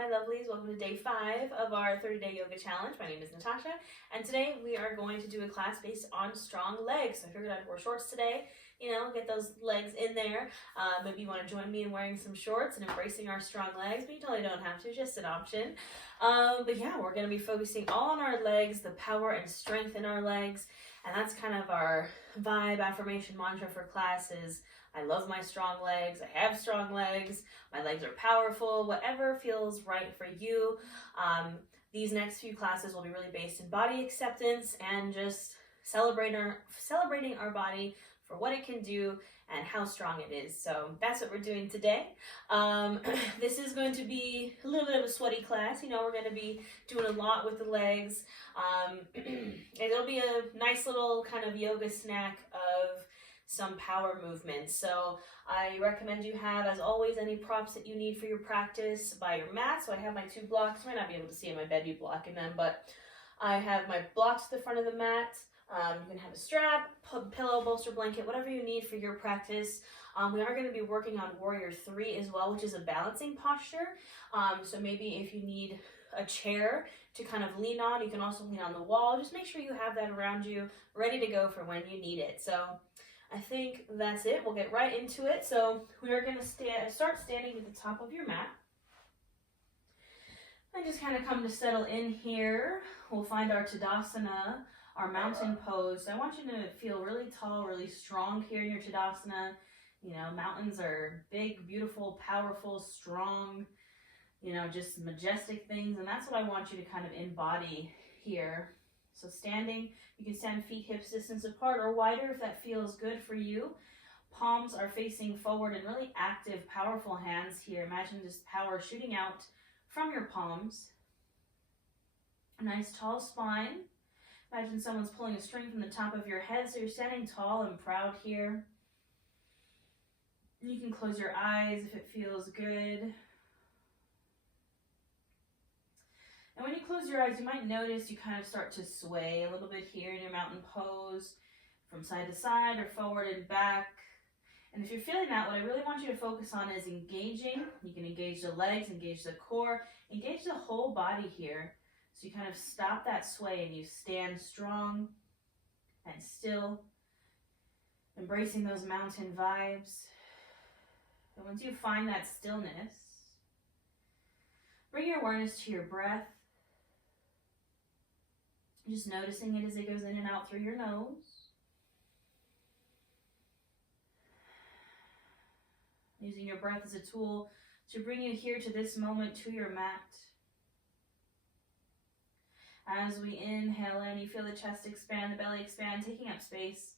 my lovelies. Welcome to day 5 of our 30-day yoga challenge. My name is Natasha, and today we are going to do a class based on strong legs. So I figured I'd wear shorts today, get those legs in there. Maybe you want to join me in wearing some shorts and embracing our strong legs, but you totally don't have to, just an option. But yeah, we're going to be focusing all on our legs, the power and strength in our legs, and that's kind of our vibe affirmation mantra for class is, I love my strong legs, I have strong legs, my legs are powerful, whatever feels right for you. These next few classes will be really based in body acceptance and just celebrating our body for what it can do and how strong it is. So that's what we're doing today. This is going to be a little bit of a sweaty class. We're going to be doing a lot with the legs. It'll be a nice little kind of yoga snack of some power movements. So I recommend you have, as always, any props that you need for your practice by your mat. So I have my 2 blocks. You might not be able to see in my bed me blocking them, but I have my blocks at the front of the mat. You can have a strap, pillow, bolster, blanket, whatever you need for your practice. We are going to be working on Warrior 3 as well, which is a balancing posture. So maybe if you need a chair to kind of lean on, you can also lean on the wall. Just make sure you have that around you, ready to go for when you need it. So I think that's it. We'll get right into it. So we are going to start standing at the top of your mat. And just kind of come to settle in here. We'll find our Tadasana, our mountain pose. So I want you to feel really tall, really strong here in your Tadasana. Mountains are big, beautiful, powerful, strong, just majestic things. And that's what I want you to kind of embody here. So standing, you can stand feet hips distance apart or wider if that feels good for you. Palms are facing forward and really active, powerful hands here. Imagine just power shooting out from your palms. A nice tall spine. Imagine someone's pulling a string from the top of your head, so you're standing tall and proud here. You can close your eyes if it feels good. And when you close your eyes, you might notice you kind of start to sway a little bit here in your mountain pose, from side to side or forward and back. And if you're feeling that, what I really want you to focus on is engaging. You can engage the legs, engage the core, engage the whole body here. So you kind of stop that sway and you stand strong and still, embracing those mountain vibes. And once you find that stillness, bring your awareness to your breath. Just noticing it as it goes in and out through your nose. Using your breath as a tool to bring you here to this moment, to your mat. As we inhale in, you feel the chest expand, the belly expand, taking up space.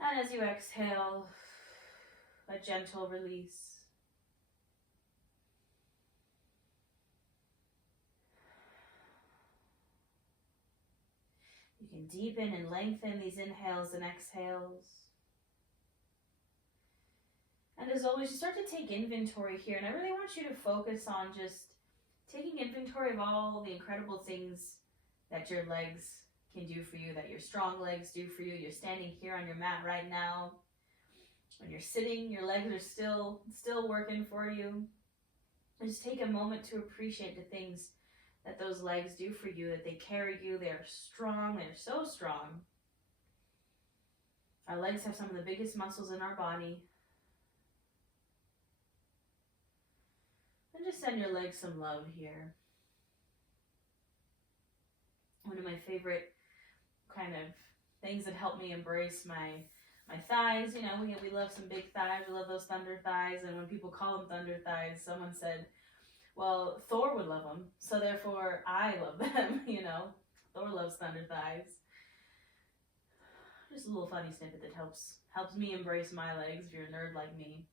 And as you exhale, a gentle release. You can deepen and lengthen these inhales and exhales. And as always, you start to take inventory here. And I really want you to focus on just taking inventory of all the incredible things that your legs can do for you, that your strong legs do for you. You're standing here on your mat right now. When you're sitting, your legs are still working for you. And just take a moment to appreciate the things that those legs do for you, that they carry you. They're strong. They're so strong. Our legs have some of the biggest muscles in our body. And just send your legs some love here. One of my favorite kind of things that help me embrace my thighs, we love some big thighs. We love those thunder thighs. And when people call them thunder thighs, someone said, well, Thor would love them, so therefore I love them, Thor loves thunder thighs. Just a little funny snippet that helps me embrace my legs if you're a nerd like me.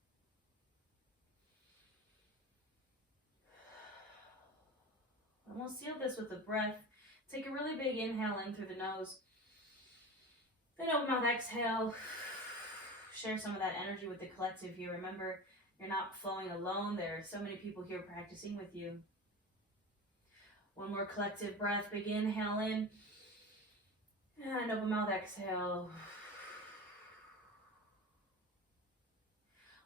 And we'll seal this with a breath. Take a really big inhale in through the nose. Then open mouth, exhale. Share some of that energy with the collective here. Remember, you're not flowing alone. There are so many people here practicing with you. One more collective breath. Big inhale in. And open mouth, exhale.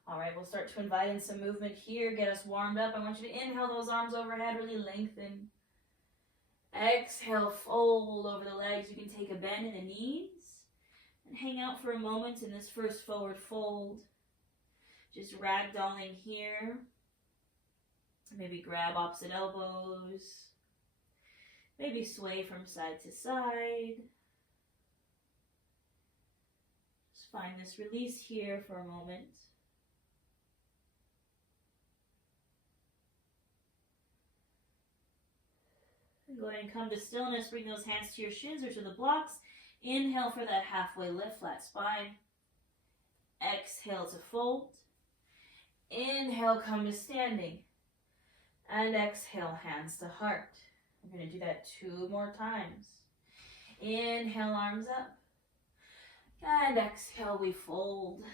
All right, we'll start to invite in some movement here. Get us warmed up. I want you to inhale those arms overhead, really lengthen. Exhale, fold over the legs. You can take a bend in the knees and hang out for a moment in this first forward fold. Just ragdolling here. Maybe grab opposite elbows. Maybe sway from side to side. Just find this release here for a moment. Go ahead and come to stillness. Bring those hands to your shins or to the blocks. Inhale for that halfway lift, flat spine. Exhale to fold. Inhale, come to standing. And exhale, hands to heart. We're going to do that 2 more times. Inhale, arms up. And exhale, we fold.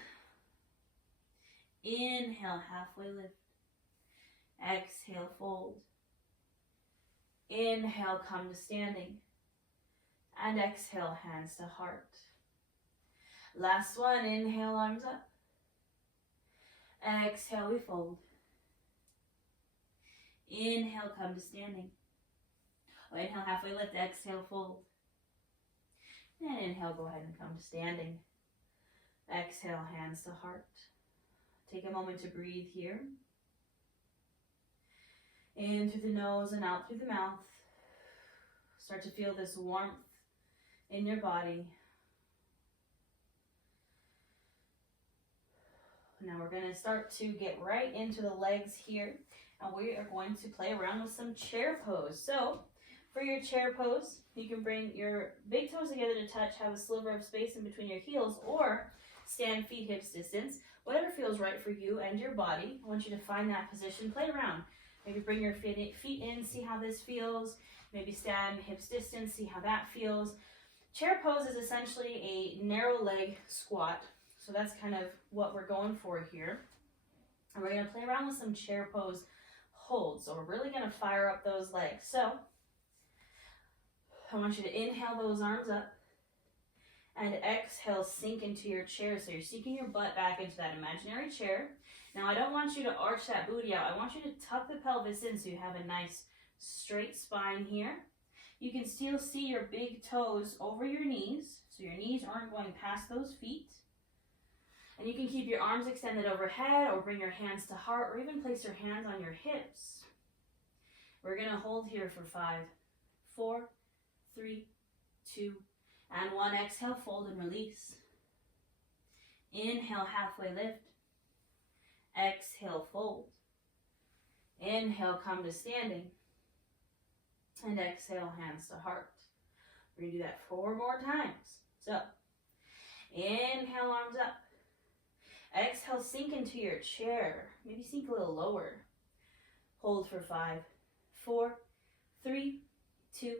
Inhale, halfway lift. Exhale, fold. Inhale, come to standing. And exhale, hands to heart. Last one, inhale, arms up. Exhale, we fold. Inhale, come to standing. Inhale, halfway lift, exhale, fold. And inhale, go ahead and come to standing. Exhale, hands to heart. Take a moment to breathe here. In through the nose and out through the mouth. Start to feel this warmth in your body. Now we're going to start to get right into the legs here. And we are going to play around with some chair pose. So for your chair pose, you can bring your big toes together to touch, have a sliver of space in between your heels, or stand feet hips distance. Whatever feels right for you and your body. I want you to find that position. Play around. Maybe bring your feet in, see how this feels. Maybe stand hips distance, see how that feels. Chair pose is essentially a narrow leg squat. So that's kind of what we're going for here. And we're going to play around with some chair pose holds. So we're really going to fire up those legs. So I want you to inhale those arms up and exhale, sink into your chair. So you're sinking your butt back into that imaginary chair. Now I don't want you to arch that booty out. I want you to tuck the pelvis in so you have a nice straight spine here. You can still see your big toes over your knees. So your knees aren't going past those feet. And you can keep your arms extended overhead or bring your hands to heart or even place your hands on your hips. We're going to hold here for 5, 4, 3, 2, and 1. Exhale, fold and release. Inhale, halfway lift. Exhale, fold. Inhale, come to standing. And exhale, hands to heart. We're going to do that 4 more times. So, inhale, arms up. Exhale, sink into your chair. Maybe sink a little lower. Hold for 5, 4, 3, 2,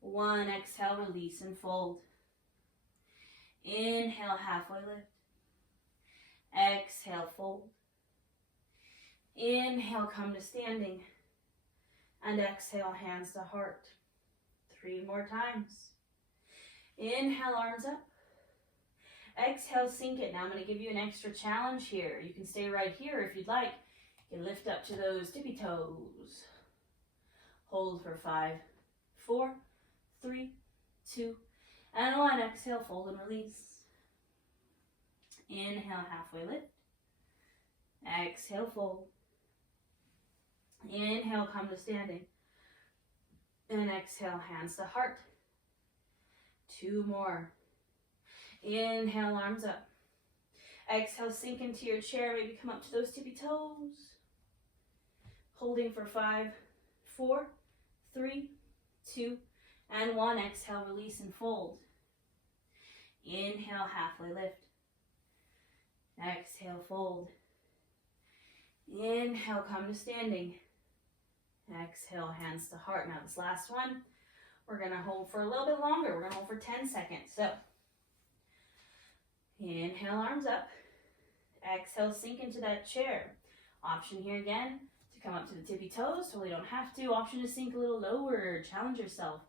1. Exhale, release and fold. Inhale, halfway lift. Exhale, fold. Inhale, come to standing. And exhale, hands to heart. 3 more times. Inhale, arms up. Exhale, sink it. Now I'm going to give you an extra challenge here. You can stay right here if you'd like. You can lift up to those tippy toes. Hold for 5, 4, 3, 2, and 1. Exhale, fold and release. Inhale, halfway lift. Exhale, fold. Inhale, come to standing. And exhale, hands to heart. 2 more. Inhale, arms up. Exhale, sink into your chair. Maybe come up to those tippy toes. Holding for 5, 4, 3, 2, and 1. Exhale, release and fold. Inhale, halfway lift. Exhale, fold. Inhale, come to standing. Exhale, hands to heart. Now this last one, we're going to hold for a little bit longer. We're going to hold for 10 seconds. So, inhale, arms up. Exhale, sink into that chair. Option here again to come up to the tippy toes. Totally don't have to. Option to sink a little lower. Challenge yourself.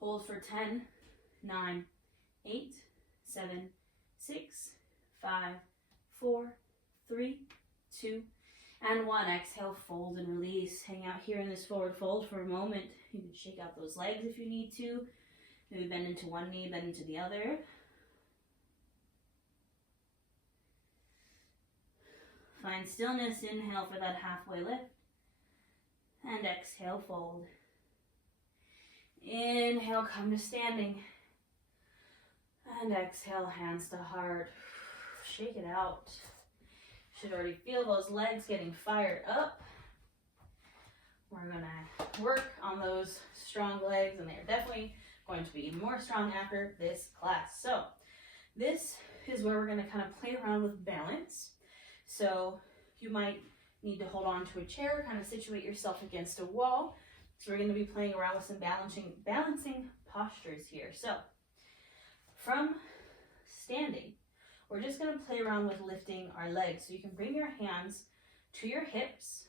Hold for 10, 9, 8, 7, 6, 5, 4, 3, 2, and 1. Exhale, fold and release. Hang out here in this forward fold for a moment. You can shake out those legs if you need to. Maybe bend into one knee, bend into the other. Find stillness. Inhale for that halfway lift. And exhale, fold. Inhale, come to standing. And exhale, hands to heart. Shake it out. Should already feel those legs getting fired up. We're gonna work on those strong legs, and they're definitely going to be more strong after this class. So this is where we're gonna kind of play around with balance. So you might need to hold on to a chair, kind of situate yourself against a wall. So we're gonna be playing around with some balancing postures here. So from standing, we're just gonna play around with lifting our legs. So you can bring your hands to your hips.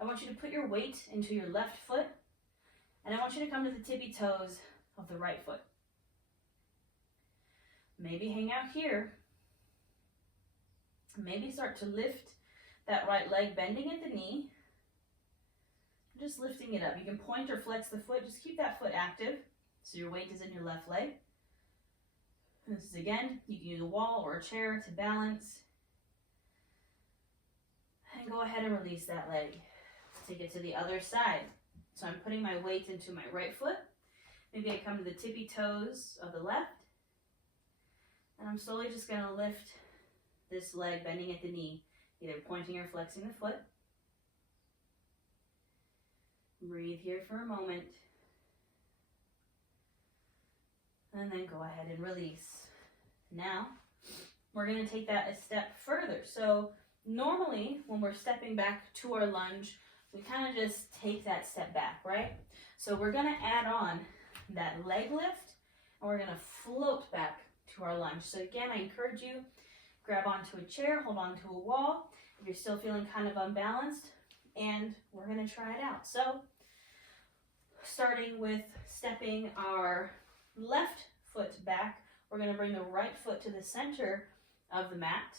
I want you to put your weight into your left foot, and I want you to come to the tippy toes of the right foot. Maybe hang out here. Maybe start to lift that right leg, bending at the knee. Just lifting it up. You can point or flex the foot. Just keep that foot active so your weight is in your left leg. And this is, again, you can use a wall or a chair to balance. And go ahead and release that leg. Take it to the other side. So I'm putting my weight into my right foot. Maybe I come to the tippy toes of the left. And I'm slowly just going to lift this leg, bending at the knee, either pointing or flexing the foot. Breathe here for a moment. And then go ahead and release. Now, we're going to take that a step further. So normally, when we're stepping back to our lunge, we kind of just take that step back, right? So we're going to add on that leg lift, and we're going to float back to our lunge. So again, I encourage you, grab onto a chair, hold onto a wall if you're still feeling kind of unbalanced, and we're going to try it out. So starting with stepping our left foot back, we're going to bring the right foot to the center of the mat.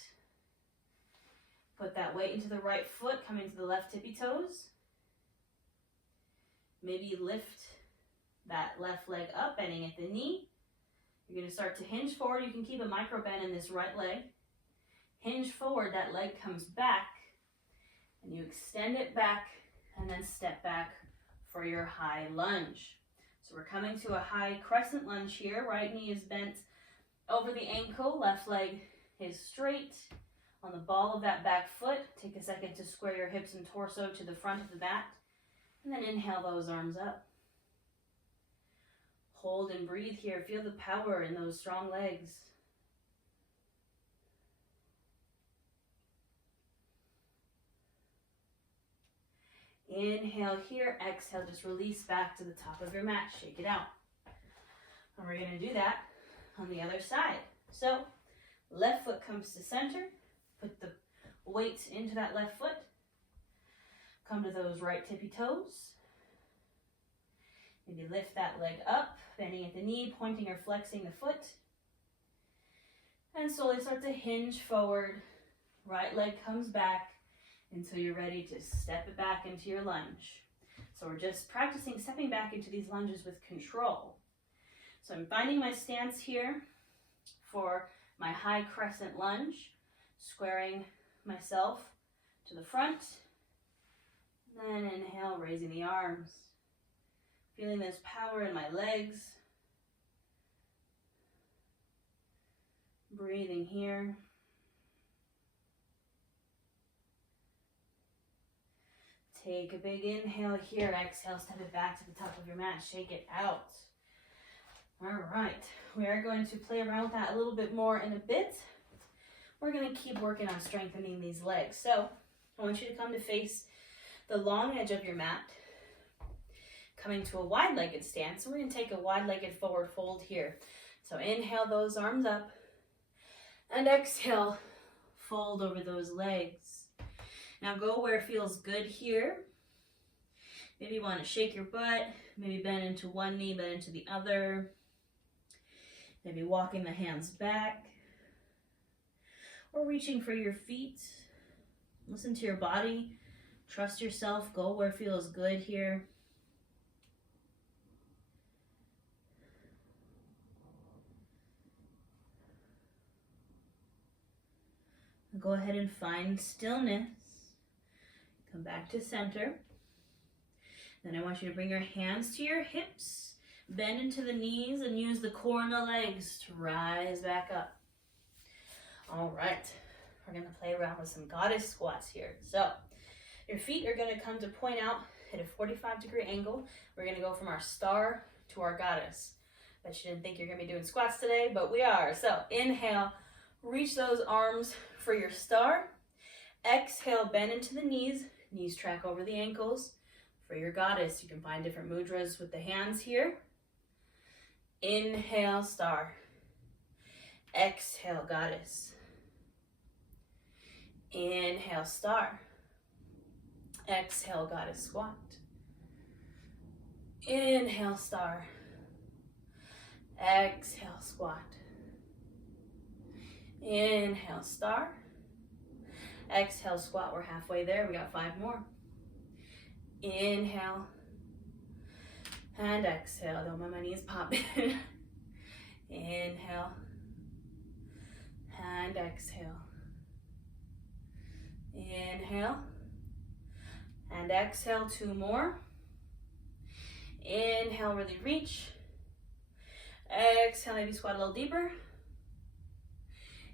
Put that weight into the right foot, come into the left tippy toes. Maybe lift that left leg up, bending at the knee. You're going to start to hinge forward. You can keep a micro bend in this right leg. Hinge forward, that leg comes back, and you extend it back, and then step back for your high lunge. So we're coming to a high crescent lunge here. Right knee is bent over the ankle, left leg is straight on the ball of that back foot. Take a second to square your hips and torso to the front of the mat, and then inhale those arms up. Hold and breathe here. Feel the power in those strong legs. Inhale here, exhale, just release back to the top of your mat, shake it out. And we're going to do that on the other side. So left foot comes to center, put the weight into that left foot, come to those right tippy toes. Maybe lift that leg up, bending at the knee, pointing or flexing the foot. And slowly start to hinge forward, right leg comes back, until you're ready to step it back into your lunge. So we're just practicing stepping back into these lunges with control. So I'm finding my stance here for my high crescent lunge, squaring myself to the front. Then inhale, raising the arms. Feeling this power in my legs. Breathing here. Take a big inhale here, exhale, step it back to the top of your mat, shake it out. All right, we are going to play around with that a little bit more in a bit. We're going to keep working on strengthening these legs. So I want you to come to face the long edge of your mat, coming to a wide-legged stance. So we're going to take a wide-legged forward fold here. So inhale those arms up, and exhale, fold over those legs. Now go where it feels good here. Maybe you want to shake your butt, maybe bend into one knee, bend into the other. Maybe walking the hands back. or reaching for your feet. Listen to your body. Trust yourself. Go where feels good here. Go ahead and find stillness. Come back to center. Then I want you to bring your hands to your hips, bend into the knees, and use the core and the legs to rise back up. All right, we're gonna play around with some goddess squats here. So your feet are gonna come to point out at a 45-degree angle. We're gonna go from our star to our goddess. Bet you didn't think you're gonna be doing squats today, but we are. So inhale, reach those arms for your star. Exhale, bend into the knees. Knees track over the ankles. For your goddess, you can find different mudras with the hands here. Inhale, star. Exhale, goddess. Inhale, star. Exhale, goddess squat. Inhale, star. Exhale, squat. Inhale, star. Exhale, squat. We're halfway there. We got 5 more. Inhale. And exhale. Don't mind my knees popping. Inhale. And exhale. Inhale. And exhale. 2 more. Inhale, really reach. Exhale, maybe squat a little deeper.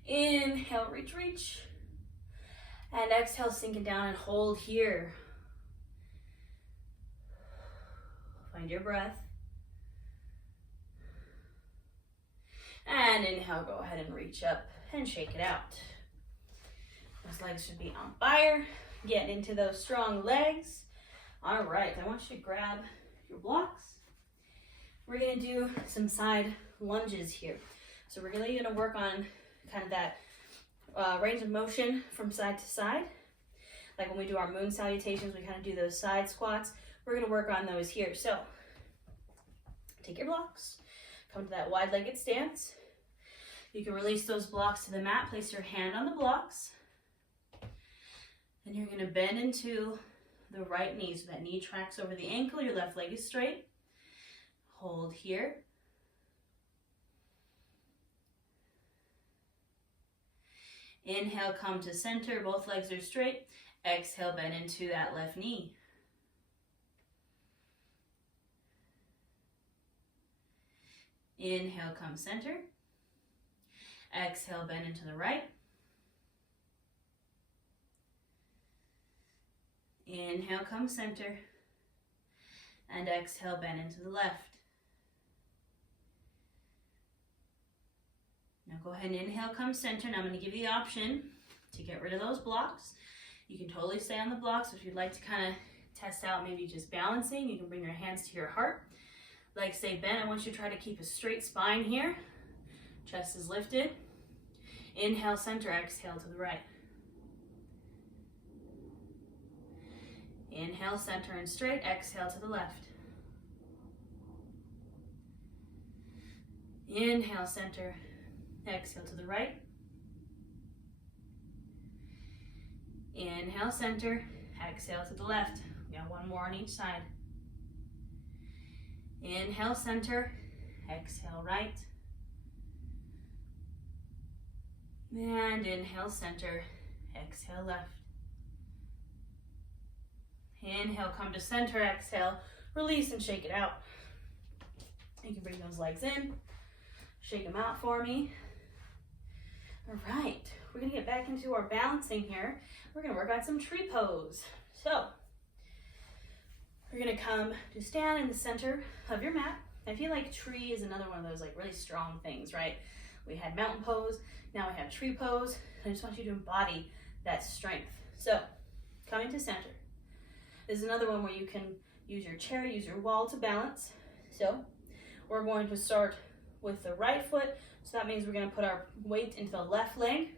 Inhale, reach, reach. And exhale, sink it down and hold here. Find your breath. And inhale, go ahead and reach up and shake it out. Those legs should be on fire. Getting into those strong legs. All right, I want you to grab your blocks. We're gonna do some side lunges here. So we're really gonna work on kind of that range of motion from side to side. Like when we do our moon salutations, we kind of do those side squats. We're gonna work on those here. So take your blocks, come to that wide-legged stance. You can release those blocks to the mat, place your hand on the blocks. And you're gonna bend into the right knee, so that knee tracks over the ankle, your left leg is straight. Hold here. Inhale, come to center, both legs are straight. Exhale, bend into that left knee. Inhale, come center. Exhale, bend into the right. Inhale, come center. And exhale, bend into the left. Now go ahead and inhale, come center. Now I'm going to give you the option to get rid of those blocks. You can totally stay on the blocks. If you'd like to kind of test out maybe just balancing, you can bring your hands to your heart. Legs stay bent. I want you to try to keep a straight spine here. Chest is lifted. Inhale, center, exhale to the right. Inhale, center and straight. Exhale to the left. Inhale, center. Exhale to the right. Inhale, center. Exhale to the left. We got 1 more on each side. Inhale, center. Exhale, right. And inhale, center. Exhale, left. Inhale, come to center. Exhale, release and shake it out. You can bring those legs in. Shake them out for me. All right, we're gonna get back into our balancing here. We're gonna work on some tree pose. So, we're gonna come to stand in the center of your mat. I feel like tree is another one of those like really strong things, right? We had mountain pose, now we have tree pose. I just want you to embody that strength. So, coming to center. This is another one where you can use your chair, use your wall to balance. So, we're going to start with the right foot. So that means we're going to put our weight into the left leg.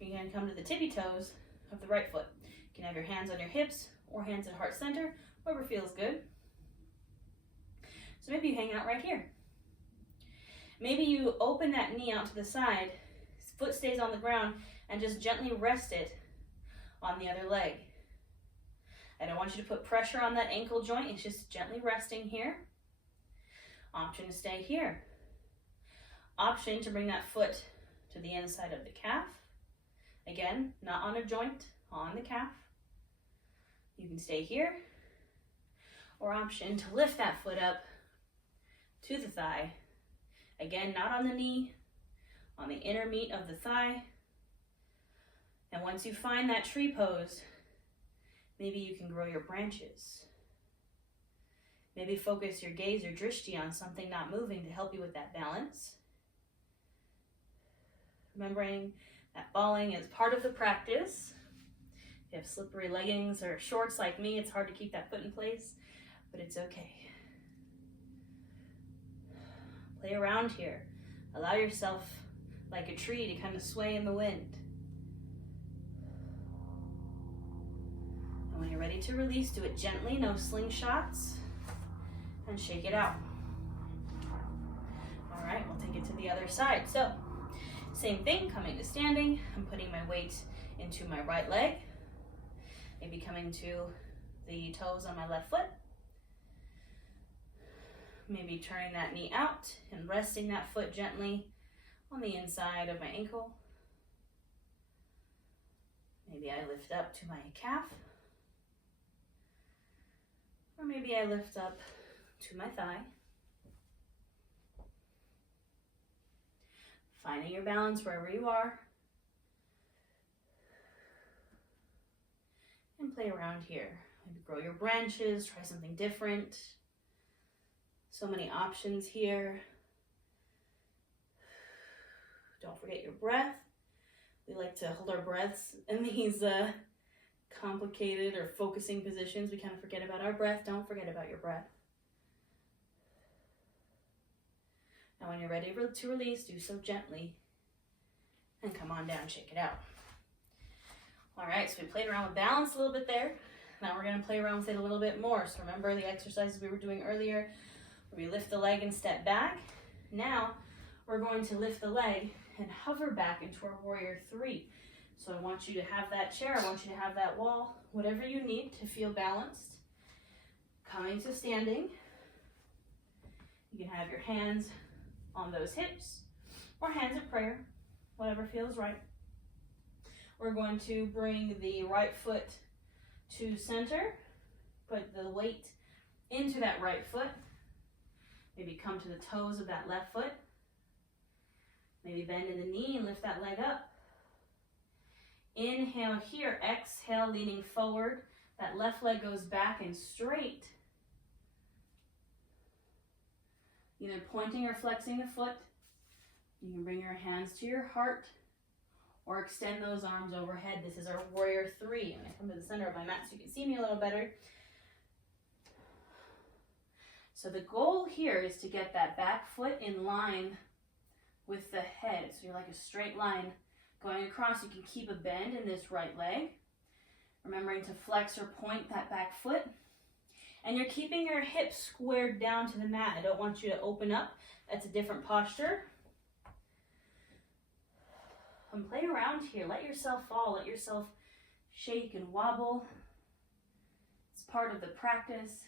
You're going to come to the tippy toes of the right foot. You can have your hands on your hips or hands at heart center, whatever feels good. So maybe you hang out right here. Maybe you open that knee out to the side, foot stays on the ground, and just gently rest it on the other leg. I don't want you to put pressure on that ankle joint. It's just gently resting here. Option to stay here. Option to bring that foot to the inside of the calf. Again, not on a joint, on the calf. You can stay here. Or option to lift that foot up to the thigh. Again, not on the knee, on the inner meat of the thigh. And once you find that tree pose, maybe you can grow your branches. Maybe focus your gaze or drishti on something not moving to help you with that balance. Remembering that falling is part of the practice. If you have slippery leggings or shorts like me, it's hard to keep that foot in place, but it's okay. Play around here. Allow yourself, like a tree, to kind of sway in the wind. And when you're ready to release, do it gently, no slingshots, and shake it out. All right, we'll take it to the other side. So, same thing, coming to standing. I'm putting my weight into my right leg, maybe coming to the toes on my left foot. Maybe turning that knee out and resting that foot gently on the inside of my ankle. Maybe I lift up to my calf. Or maybe I lift up to my thigh. Finding your balance wherever you are. And play around here. Maybe grow your branches, try something different. So many options here. Don't forget your breath. We like to hold our breaths in these complicated or focusing positions. We kind of forget about our breath. Don't forget about your breath. Now when you're ready to release, do so gently. And come on down, shake it out. All right, so we played around with balance a little bit there. Now we're going to play around with it a little bit more. So remember the exercises we were doing earlier, where we lift the leg and step back. Now we're going to lift the leg and hover back into our warrior three. So I want you to have that chair, I want you to have that wall, whatever you need to feel balanced. Coming to standing. You can have your hands on those hips or hands of prayer, whatever feels right. We're going to bring the right foot to center, put the weight into that right foot. Maybe come to the toes of that left foot. Maybe bend in the knee and lift that leg up. Inhale here, exhale, leaning forward. That left leg goes back and straight. Either pointing or flexing the foot. You can bring your hands to your heart or extend those arms overhead. This is our warrior three. I'm going to come to the center of my mat so you can see me a little better. So the goal here is to get that back foot in line with the head. So you're like a straight line going across. You can keep a bend in this right leg. Remembering to flex or point that back foot. And you're keeping your hips squared down to the mat. I don't want you to open up. That's a different posture. And play around here. Let yourself fall. Let yourself shake and wobble. It's part of the practice.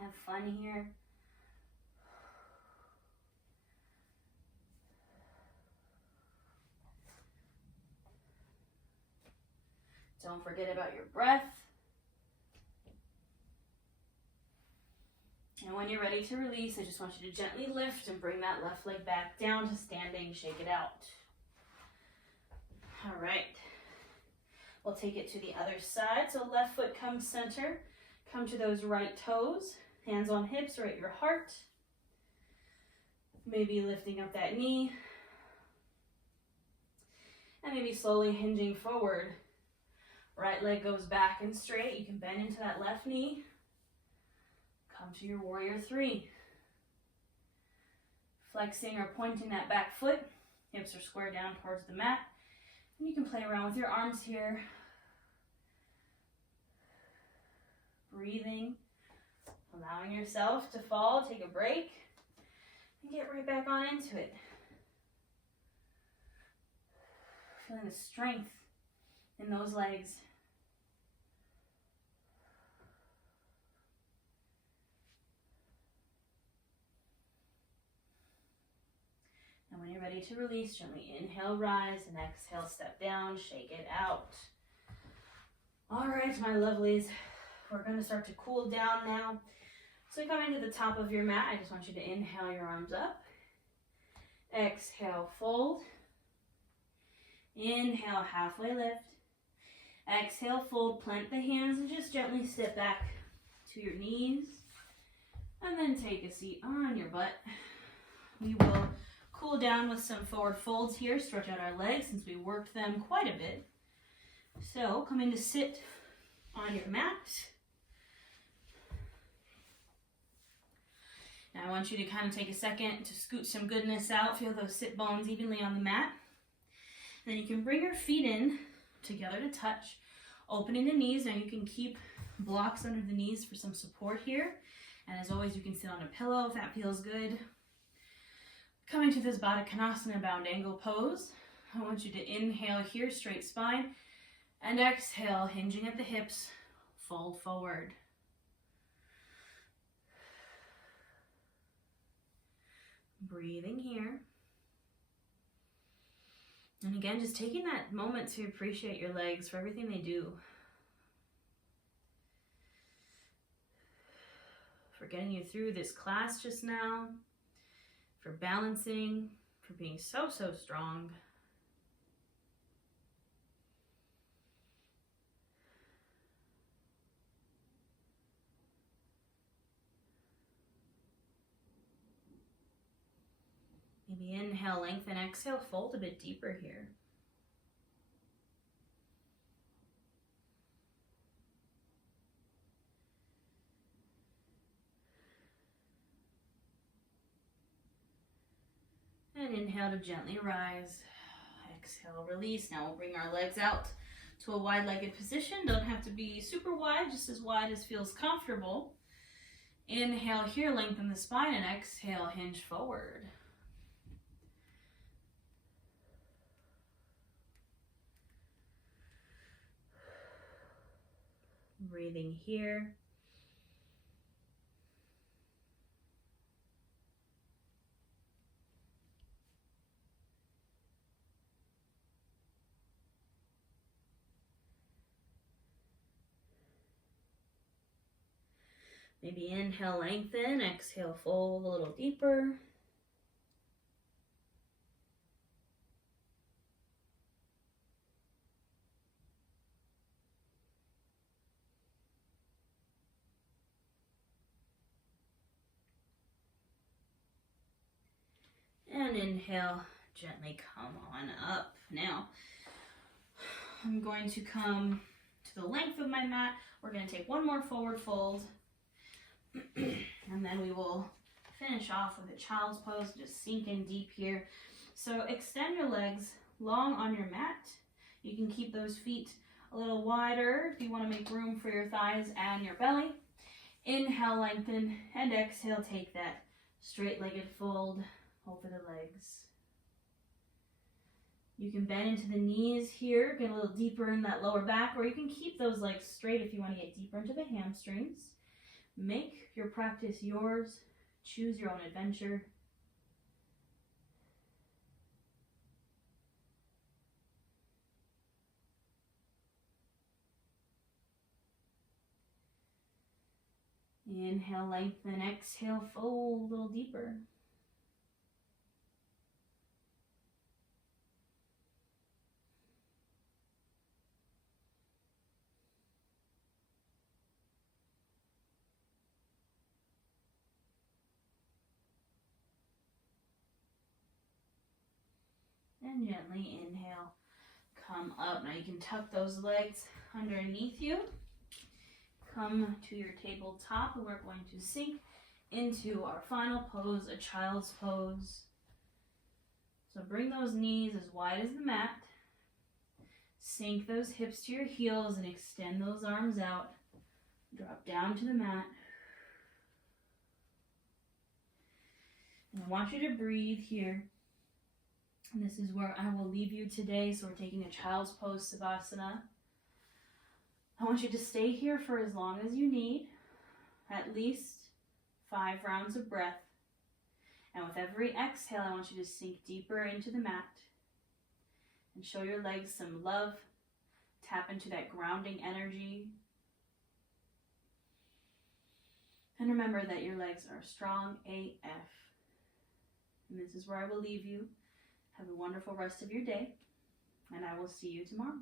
Have fun here. Don't forget about your breath. And when you're ready to release, I just want you to gently lift and bring that left leg back down to standing. Shake it out. All right. We'll take it to the other side. So left foot comes center. Come to those right toes. Hands on hips or at your heart. Maybe lifting up that knee. And maybe slowly hinging forward. Right leg goes back and straight. You can bend into that left knee. Come to your warrior three. Flexing or pointing that back foot. Hips are square down towards the mat. And you can play around with your arms here. Breathing. Allowing yourself to fall, take a break, and get right back on into it. Feeling the strength in those legs. And when you're ready to release, gently inhale, rise, and exhale, step down, shake it out. All right, my lovelies, we're going to start to cool down now. So coming to the top of your mat, I just want you to inhale your arms up. Exhale, fold. Inhale, halfway lift. Exhale, fold, plant the hands, and just gently step back to your knees. And then take a seat on your butt. We will cool down with some forward folds here, stretch out our legs since we worked them quite a bit. So coming to sit on your mat. Now I want you to kind of take a second to scoot some goodness out. Feel those sit bones evenly on the mat. Then you can bring your feet in together to touch, opening the knees. Now you can keep blocks under the knees for some support here. And as always, you can sit on a pillow if that feels good. Coming to this Baddha Konasana bound angle pose. I want you to inhale here, straight spine, and exhale, hinging at the hips, fold forward. Breathing here. And again, just taking that moment to appreciate your legs for everything they do. For getting you through this class just now. For balancing. For being so strong. Maybe inhale, lengthen, exhale, fold a bit deeper here. And inhale to gently rise. Exhale, release. Now we'll bring our legs out to a wide-legged position. Don't have to be super wide, just as wide as feels comfortable. Inhale here, lengthen the spine, and exhale, hinge forward. Breathing here. Maybe inhale, lengthen, exhale, fold a little deeper. And inhale, gently come on up. Now, I'm going to come to the length of my mat. We're going to take one more forward fold. And then we will finish off with a child's pose. Just sink in deep here. So extend your legs long on your mat. You can keep those feet a little wider if you want to make room for your thighs and your belly. Inhale, lengthen, and exhale, take that straight-legged fold over the legs. You can bend into the knees here, get a little deeper in that lower back, or you can keep those legs straight if you want to get deeper into the hamstrings. Make your practice yours. Choose your own adventure. Inhale, lengthen, exhale, fold a little deeper. And gently inhale, come up. Now you can tuck those legs underneath you. Come to your tabletop, and we're going to sink into our final pose, a child's pose. So bring those knees as wide as the mat. Sink those hips to your heels and extend those arms out. Drop down to the mat. And I want you to breathe here. And this is where I will leave you today. So we're taking a child's pose Savasana. I want you to stay here for as long as you need, at least 5 rounds of breath. And with every exhale, I want you to sink deeper into the mat and show your legs some love. Tap into that grounding energy. And remember that your legs are strong AF. And this is where I will leave you. Have a wonderful rest of your day, and I will see you tomorrow.